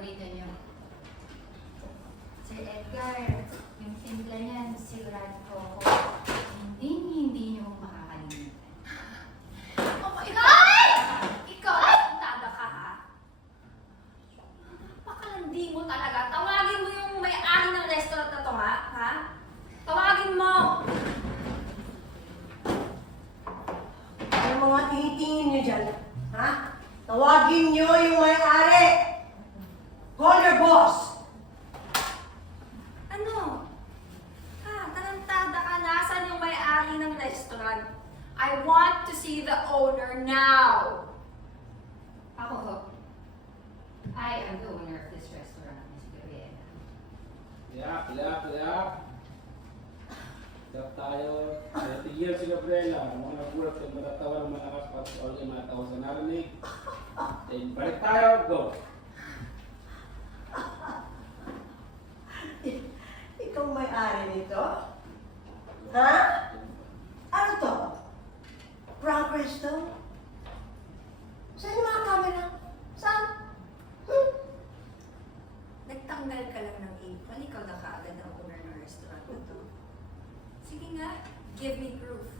paborito niyo? Sir Edgar, yung timpla niyan, sigurado ko ako, hindi niyo makakalimutan. Oh my God! Ikaw, tada ka ha? Napakalandi mo talaga. Tawagin mo yung may-ari ng restaurant na to ha? Tawagin mo! Yung mga tinitingin nyo dyan, ha? Tawagin nyo yung may-ari! Call your boss! Ano? Tarantada ka. Nasaan yung may-ari ng restaurant? I want to see the owner now! Ako ho. I am the owner of this restaurant, Miss Gabriela. Yap. Tap tayo. 30 years si Gabriela. Mga nagulat kung matatawa ng malakas para sa all yung mga tao sa narinig. Then balik tayo. Go. Ikaw may-ari nito? Ha? Ano to? Prank resto? Saan yung mga camera? Saan? Nagtanggal ka lang ng apron, ikaw na kaagad ang owner ng restaurant na to. Sige nga, give me proof.